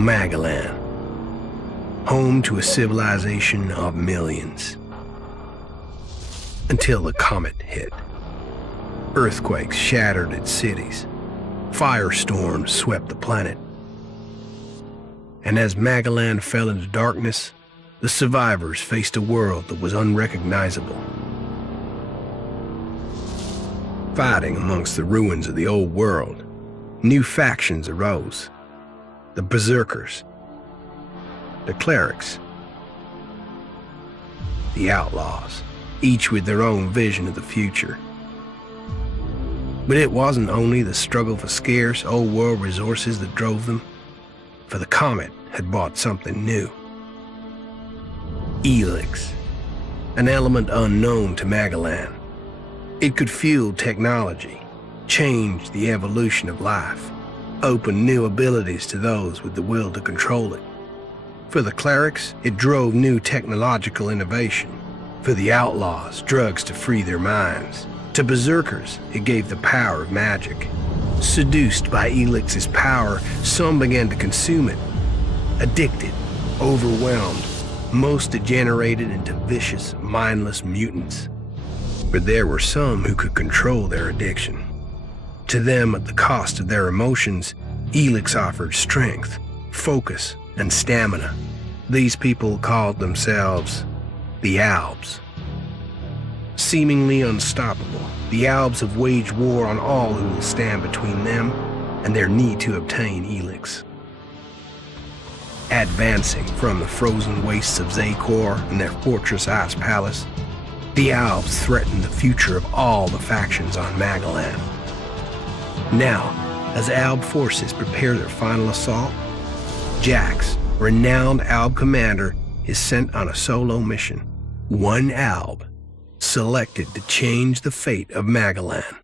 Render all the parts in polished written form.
Magalan, home to a civilization of millions. Until the comet hit. Earthquakes shattered its cities. Firestorms swept the planet. And as Magalan fell into darkness, the survivors faced a world that was unrecognizable. Fighting amongst the ruins of the old world, new factions arose. The Berserkers, the Clerics, the outlaws, each with their own vision of the future. But it wasn't only the struggle for scarce old world resources that drove them, for the comet had brought something new. ELEX, an element unknown to Magalan. It could fuel technology, change the evolution of life, open new abilities to those with the will to control it. For the Clerics, it drove new technological innovation. For the outlaws, drugs to free their minds. To Berserkers, it gave the power of magic. Seduced by ELEX's power, some began to consume it. Addicted, overwhelmed, most degenerated into vicious, mindless mutants. But there were some who could control their addiction. To them, at the cost of their emotions, ELEX offered strength, focus, and stamina. These people called themselves the Albs. Seemingly unstoppable, the Albs have waged war on all who will stand between them and their need to obtain ELEX. Advancing from the frozen wastes of Zakor and their fortress ice palace, the Albs threaten the future of all the factions on Magalan. Now, as Alb forces prepare their final assault, Jax, renowned Alb commander, is sent on a solo mission. One Alb, selected to change the fate of Magalan.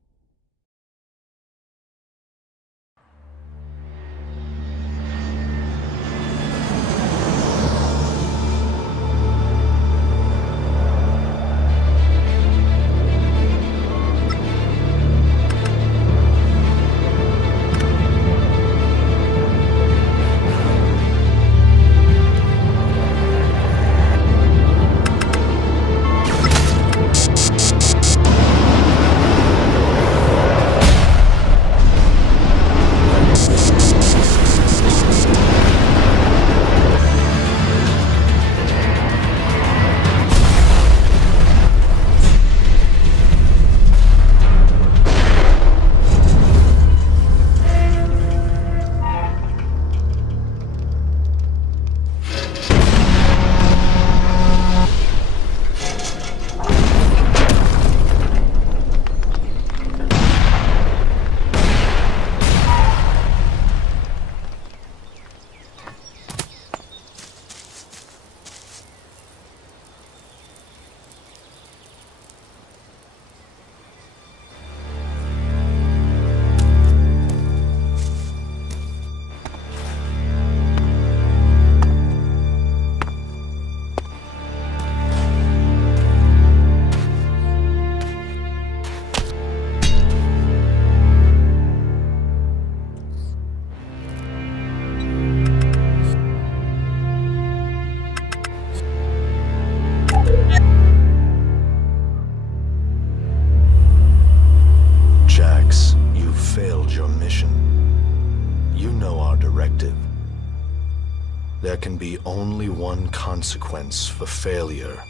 There can be only one consequence for failure.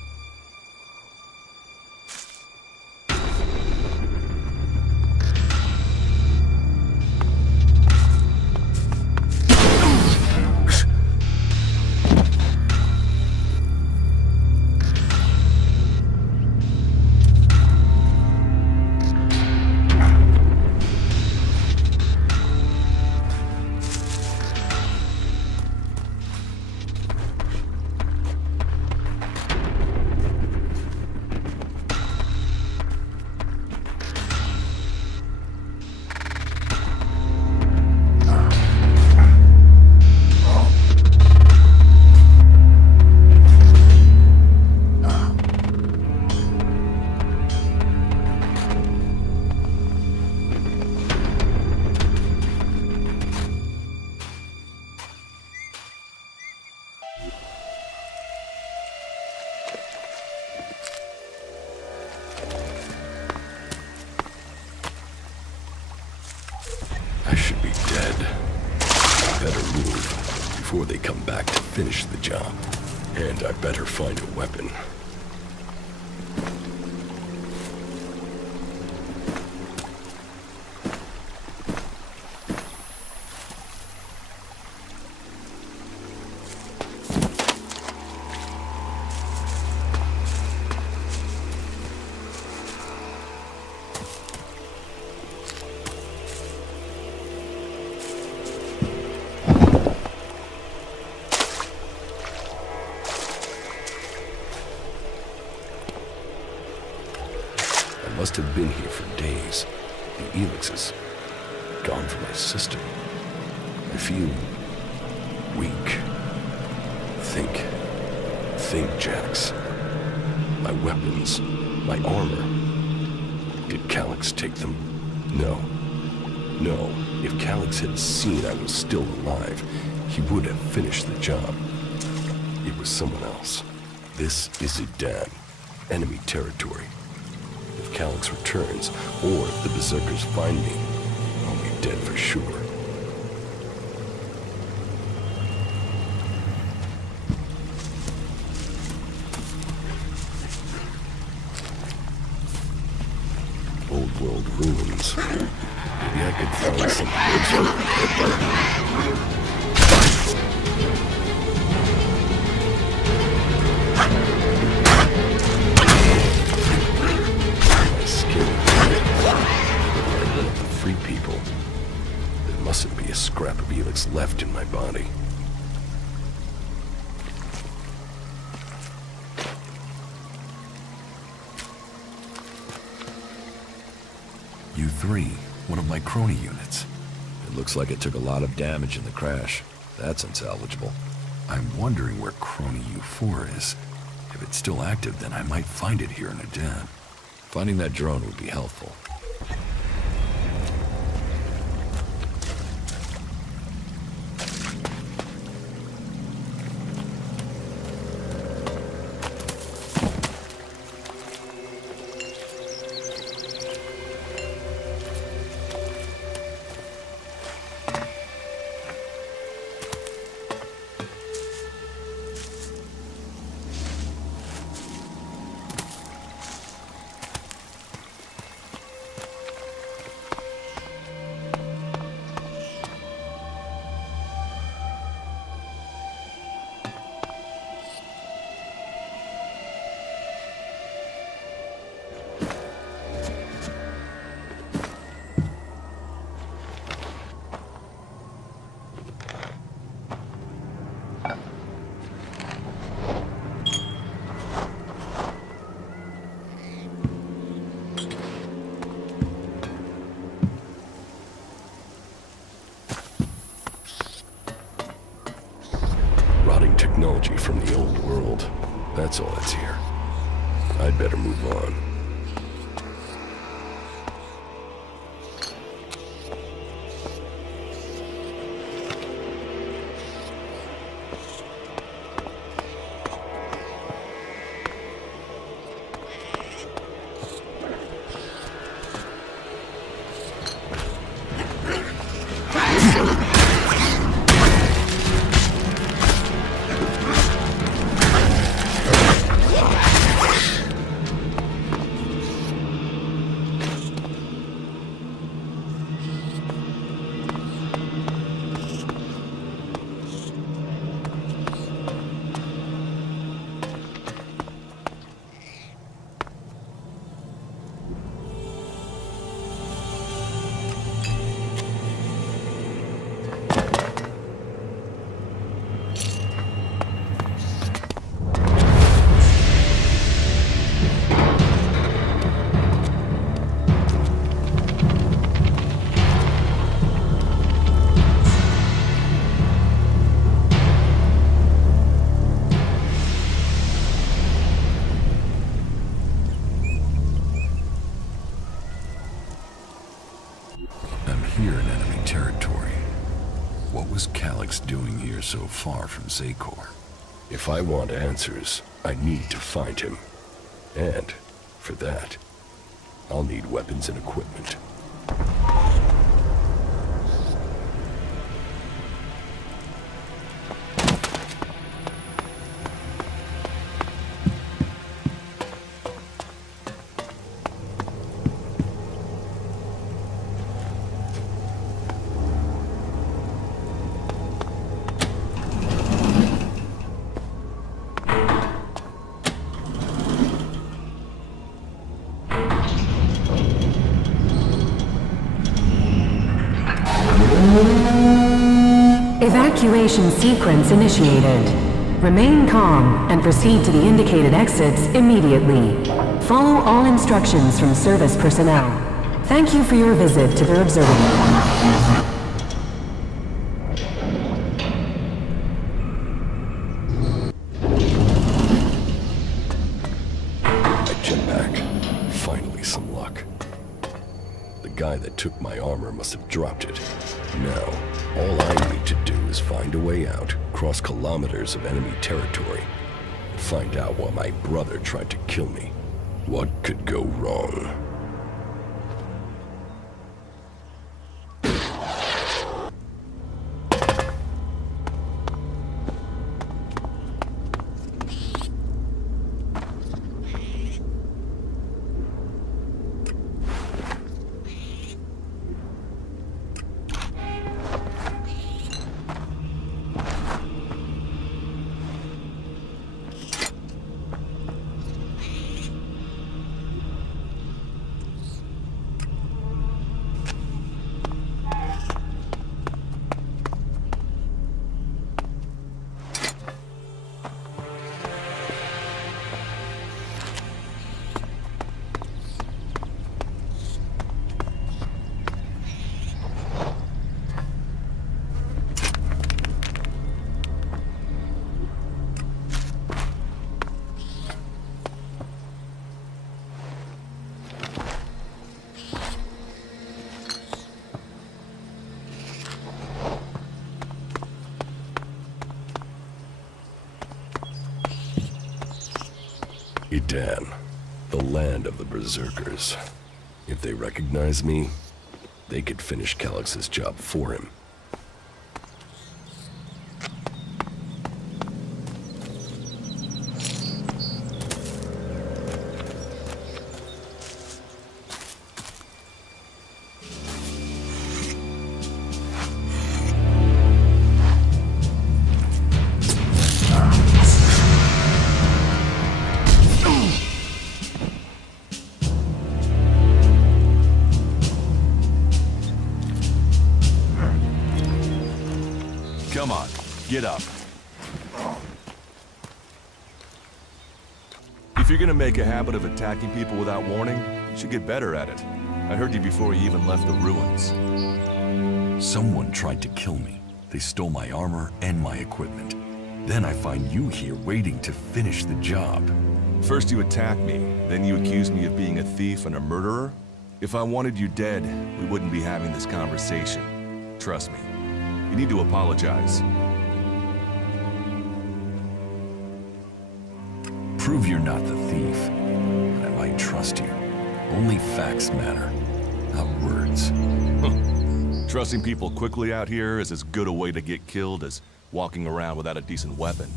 I should be dead. I better move before they come back to finish the job. And I better find a weapon. Must have been here for days. The ELEX is gone from my system. I feel weak. Think, Jax. My weapons, my armor. Did Clerics take them? No. If Clerics had seen I was still alive, he would have finished the job. It was someone else. This is Idan, enemy territory. If Clerics returns, or if the Berserkers find me, I'll be dead for sure. Old world ruins. Maybe I could find some people. There mustn't be a scrap of ELEX left in my body. U3, one of my crony units. It looks like it took a lot of damage in the crash. That's unsalvageable. I'm wondering where crony U4 is. If it's still active, then I might find it here in Idan. Finding that drone would be helpful. Technology from the old world. That's all that's here. I'd better move on. Doing here so far from Zakor? If I want answers, I need to find him. And, for that, I'll need weapons and equipment. Evacuation sequence initiated. Remain calm and proceed to the indicated exits immediately. Follow all instructions from service personnel. Thank you for your visit to the observatory. That took my armor must have dropped it. Now, all I need to do is find a way out, cross kilometers of enemy territory, and find out why my brother tried to kill me. What could go wrong? Edan, the land of the Berserkers. If they recognize me, they could finish Calix's job for him. Come on, get up. If you're gonna make a habit of attacking people without warning, you should get better at it. I heard you before you even left the ruins. Someone tried to kill me. They stole my armor and my equipment. Then I find you here waiting to finish the job. First you attack me, then you accuse me of being a thief and a murderer? If I wanted you dead, we wouldn't be having this conversation. Trust me. You need to apologize. Prove you're not the thief, and I might trust you. Only facts matter, not words. Trusting people quickly out here is as good a way to get killed as walking around without a decent weapon.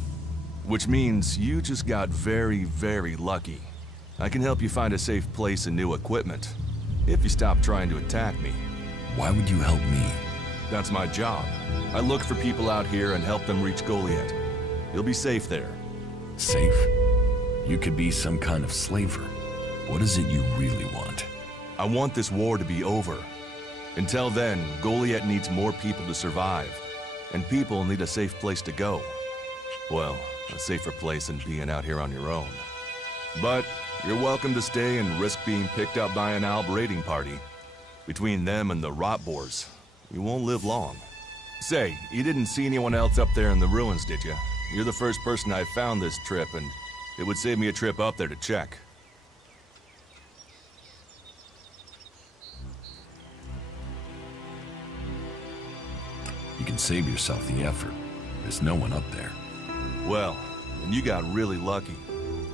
Which means you just got very, very lucky. I can help you find a safe place and new equipment, if you stop trying to attack me. Why would you help me? That's my job. I look for people out here and help them reach Goliath. You'll be safe there. Safe? You could be some kind of slaver. What is it you really want? I want this war to be over. Until then, Goliath needs more people to survive. And people need a safe place to go. Well, a safer place than being out here on your own. But you're welcome to stay and risk being picked up by an Alb raiding party. Between them and the rot boars, you won't live long. Say, you didn't see anyone else up there in the ruins, did you? You're the first person I found this trip, and it would save me a trip up there to check. You can save yourself the effort. There's no one up there. Well, and you got really lucky.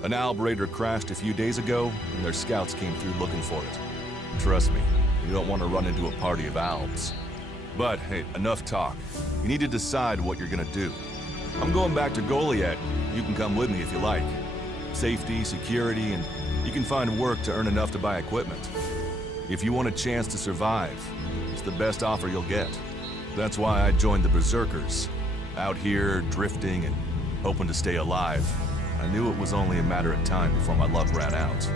An Alb raider crashed a few days ago, and their scouts came through looking for it. Trust me, you don't want to run into a party of Albs. But, hey, enough talk. You need to decide what you're gonna do. I'm going back to Goliath. You can come with me if you like. Safety, security, and you can find work to earn enough to buy equipment. If you want a chance to survive, it's the best offer you'll get. That's why I joined the Berserkers. Out here, drifting and hoping to stay alive. I knew it was only a matter of time before my luck ran out.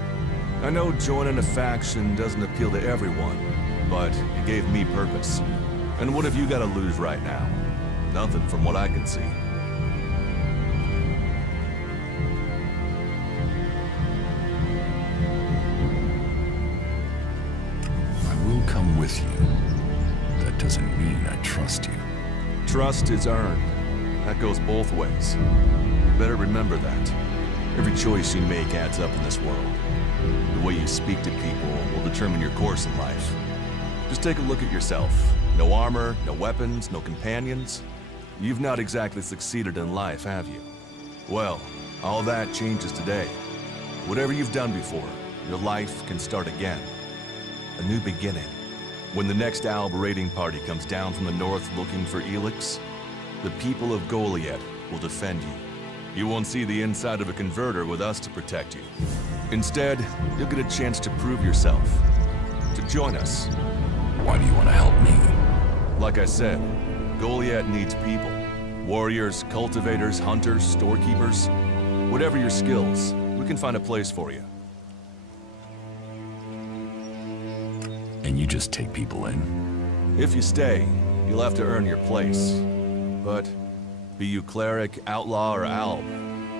I know joining a faction doesn't appeal to everyone, but it gave me purpose. And what have you got to lose right now? Nothing from what I can see. I will come with you. That doesn't mean I trust you. Trust is earned. That goes both ways. You better remember that. Every choice you make adds up in this world. The way you speak to people will determine your course in life. Just take a look at yourself. No armor, no weapons, no companions. You've not exactly succeeded in life, have you? Well, all that changes today. Whatever you've done before, your life can start again. A new beginning. When the next Alb raiding party comes down from the north looking for ELEX, the people of Goliath will defend you. You won't see the inside of a converter with us to protect you. Instead, you'll get a chance to prove yourself. To join us. Why do you want to help me? Like I said, Goliath needs people. Warriors, cultivators, hunters, storekeepers. Whatever your skills, we can find a place for you. And you just take people in? If you stay, you'll have to earn your place. But be you cleric, outlaw, or alb,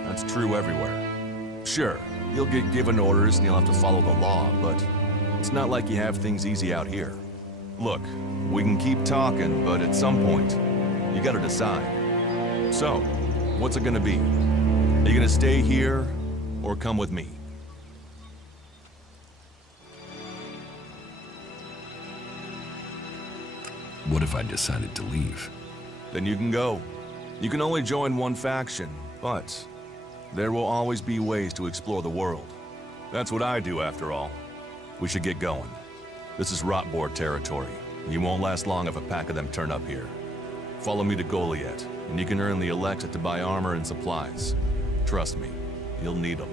that's true everywhere. Sure, you'll get given orders and you'll have to follow the law, but it's not like you have things easy out here. Look, we can keep talking, but at some point, you gotta decide. So, what's it gonna be? Are you gonna stay here, or come with me? What if I decided to leave? Then you can go. You can only join one faction, but there will always be ways to explore the world. That's what I do, after all. We should get going. This is Rotboard territory. You won't last long if a pack of them turn up here. Follow me to Goliath, and you can earn the ELEX to buy armor and supplies. Trust me, you'll need them.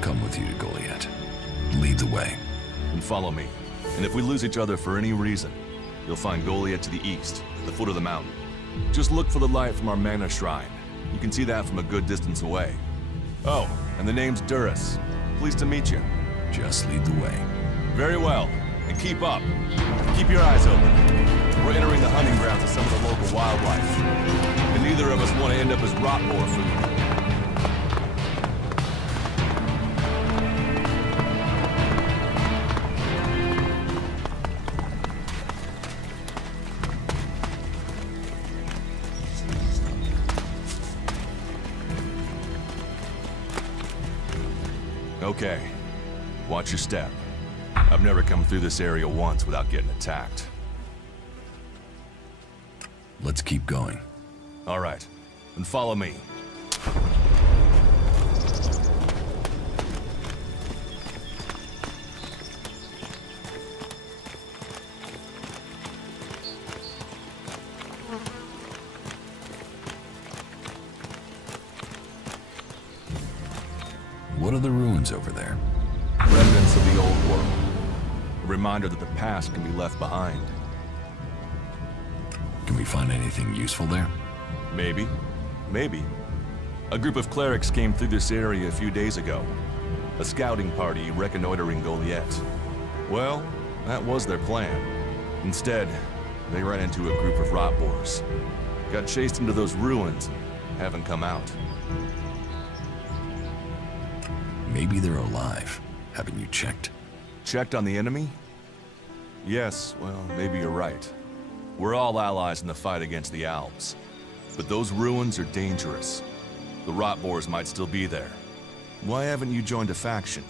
Come with you to Goliath. Lead the way. And follow me. And if we lose each other for any reason, you'll find Goliath to the east, at the foot of the mountain. Just look for the light from our mana shrine. You can see that from a good distance away. Oh, and the name's Duras. Pleased to meet you. Just lead the way. Very well. And keep up. Keep your eyes open. We're entering the hunting grounds of some of the local wildlife. And neither of us want to end up as rotboar food. Okay, watch your step. I've never come through this area once without getting attacked. Let's keep going. All right, then follow me. What are the ruins over there? Remnants of the old world. A reminder that the past can be left behind. Can we find anything useful there? Maybe. Maybe. A group of clerics came through this area a few days ago. A scouting party reconnoitering Goliath. Well, that was their plan. Instead, they ran into a group of rot boars. Got chased into those ruins and haven't come out. Maybe they're alive. Haven't you checked? Checked on the enemy? Yes, well, maybe you're right. We're all allies in the fight against the Alps. But those ruins are dangerous. The rot boars might still be there. Why haven't you joined a faction?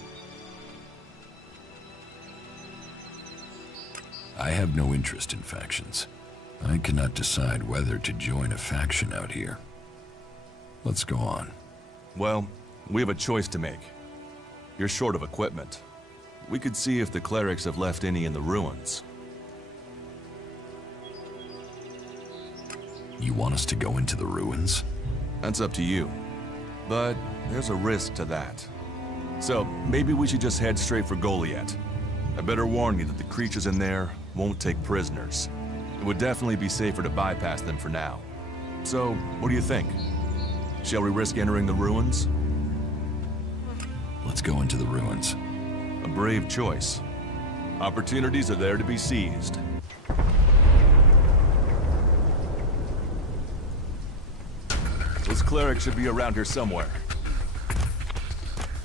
I have no interest in factions. I cannot decide whether to join a faction out here. Let's go on. Well, we have a choice to make. You're short of equipment. We could see if the clerics have left any in the ruins. You want us to go into the ruins? That's up to you. But there's a risk to that. So maybe we should just head straight for Goliath. I better warn you that the creatures in there won't take prisoners. It would definitely be safer to bypass them for now. So, what do you think? Shall we risk entering the ruins? Let's go into the ruins. A brave choice. Opportunities are there to be seized. This cleric should be around here somewhere.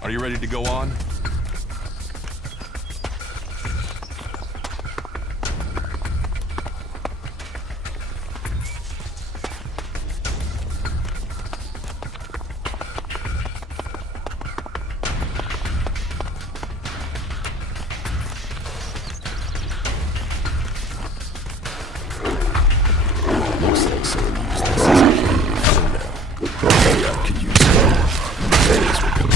Are you ready to go on? Looks like someone used this as a cave for now. Maybe I could use some. Days will come.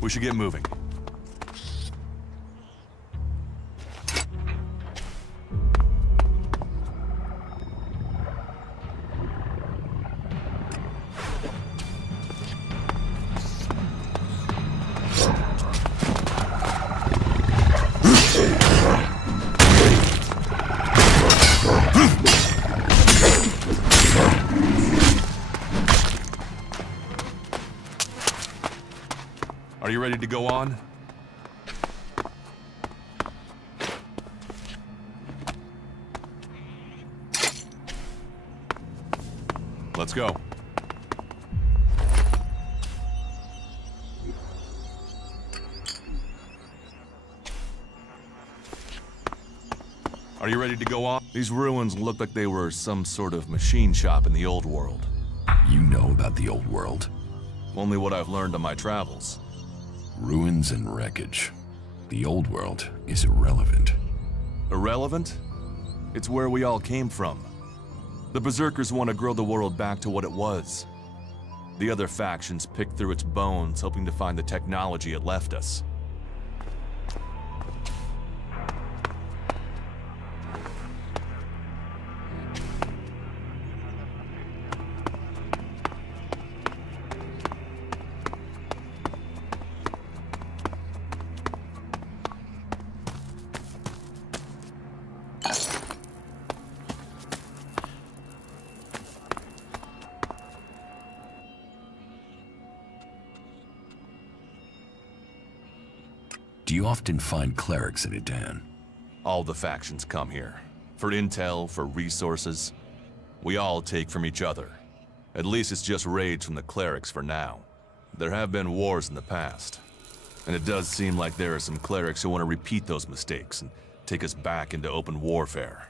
We should get moving. Are you ready to go on? Let's go. Are you ready to go on? These ruins look like they were some sort of machine shop in the old world. You know about the old world? Only what I've learned on my travels. Ruins and wreckage. The old world is irrelevant. Irrelevant? It's where we all came from. The Berserkers want to grow the world back to what it was. The other factions picked through its bones, hoping to find the technology it left us. Do you often find clerics in Edan? All the factions come here. For intel, for resources. We all take from each other. At least it's just raids from the clerics for now. There have been wars in the past. And it does seem like there are some clerics who want to repeat those mistakes and take us back into open warfare.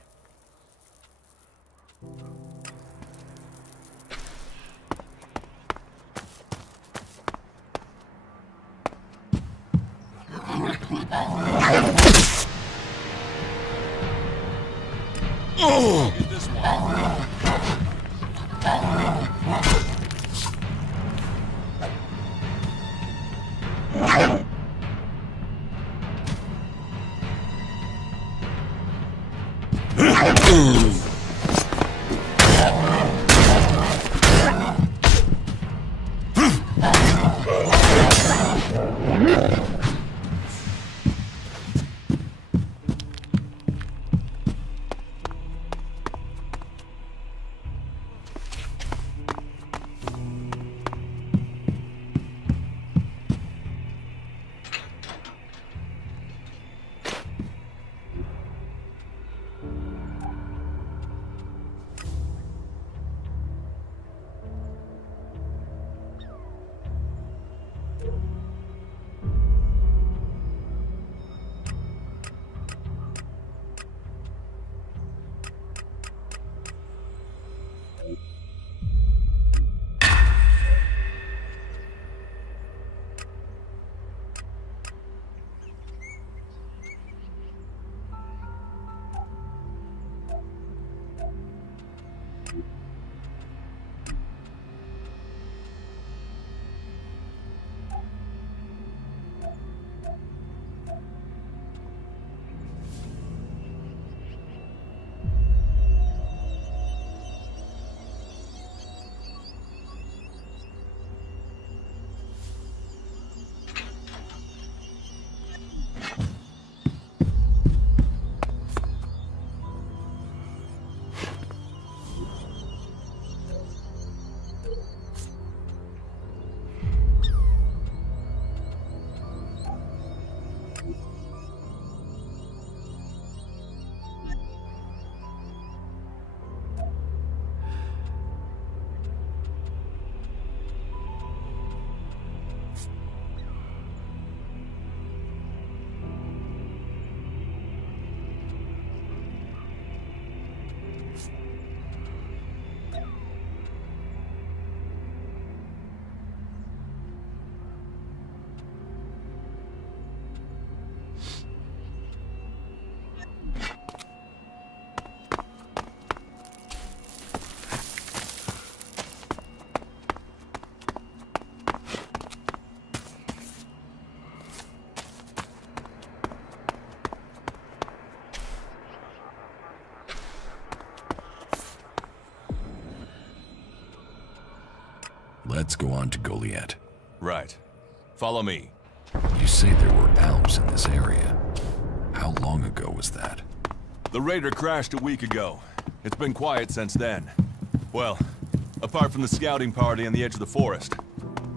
Oh! Get this one. Let's go on to Goliath. Right. Follow me. You say there were Alps in this area. How long ago was that? The raider crashed a week ago. It's been quiet since then. Well, apart from the scouting party on the edge of the forest.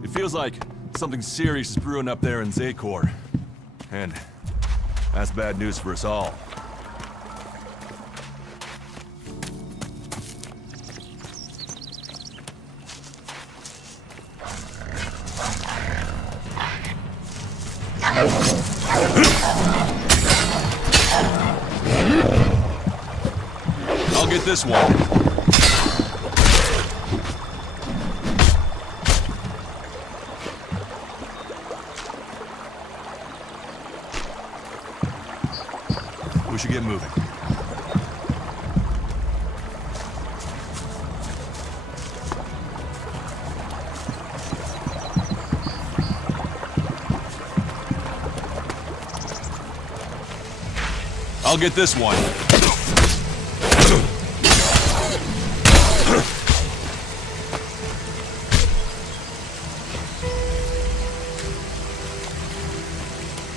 It feels like something serious is brewing up there in Zakor. And that's bad news for us all. I'll get this one. We should get moving. I'll get this one.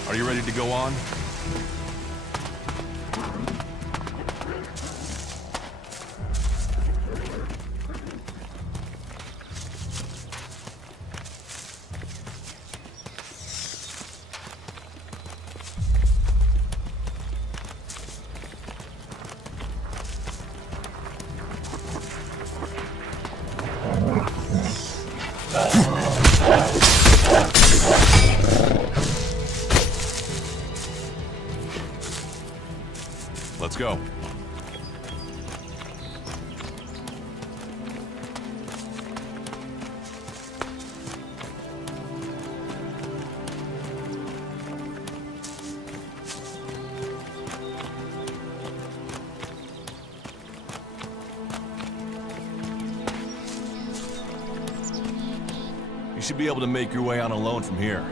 Are you ready to go on? Let's go. You should be able to make your way on alone from here.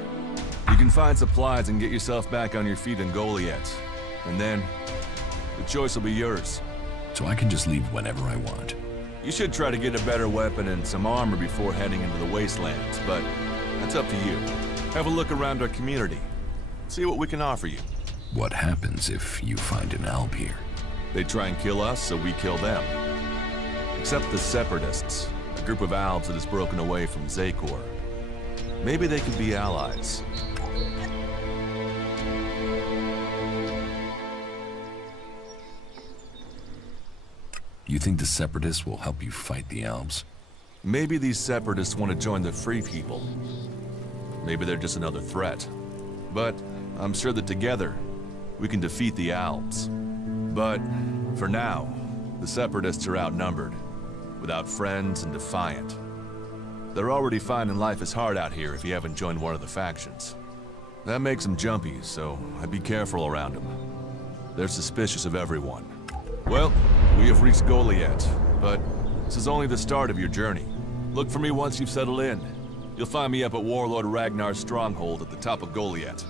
You can find supplies and get yourself back on your feet in Goliath. And then, the choice will be yours. So I can just leave whenever I want. You should try to get a better weapon and some armor before heading into the wastelands, but that's up to you. Have a look around our community. See what we can offer you. What happens if you find an alb here? They try and kill us, so we kill them. Except the Separatists, a group of albs that has broken away from Zakor. Maybe they could be allies. You think the Separatists will help you fight the Albs? Maybe these Separatists want to join the Free People. Maybe they're just another threat. But I'm sure that together, we can defeat the Albs. But for now, the Separatists are outnumbered, without friends and defiant. They're already finding life is hard out here if you haven't joined one of the factions. That makes them jumpy, so I'd be careful around them. They're suspicious of everyone. Well, we have reached Goliath, but this is only the start of your journey. Look for me once you've settled in. You'll find me up at Warlord Ragnar's stronghold at the top of Goliath.